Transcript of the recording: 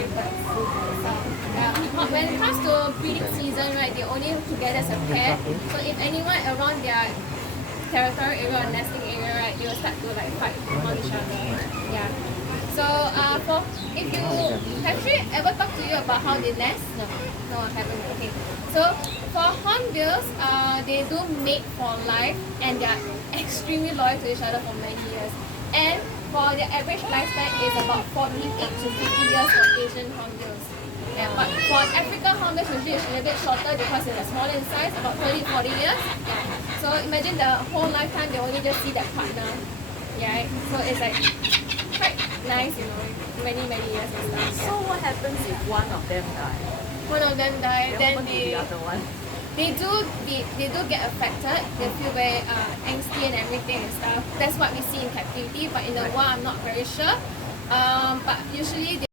migrate birds. So, when it comes to breeding season, right, they only together as a pair. So if anyone around their territory area or nesting area, right, they will start to like fight on each other. Yeah. So for if you have she ever talked to you about how they nest? No, I haven't. Okay. So for hornbills, they do mate for life and they are extremely loyal to each other for many years. And for their average lifespan is about 48 to 50 years for Asian hornbills. Yeah, but for African hornbills, usually it's a little bit shorter because they're smaller in size, about 30-40 years. Yeah. So imagine the whole lifetime they only just see their partner. Yeah, so it's like quite nice, you know, many years and stuff. So what happens if one of them die? One of them die, then What to the other one? they do get affected. They feel very angsty and everything and stuff. That's what we see in captivity, but in the wild, I'm not very sure. But usually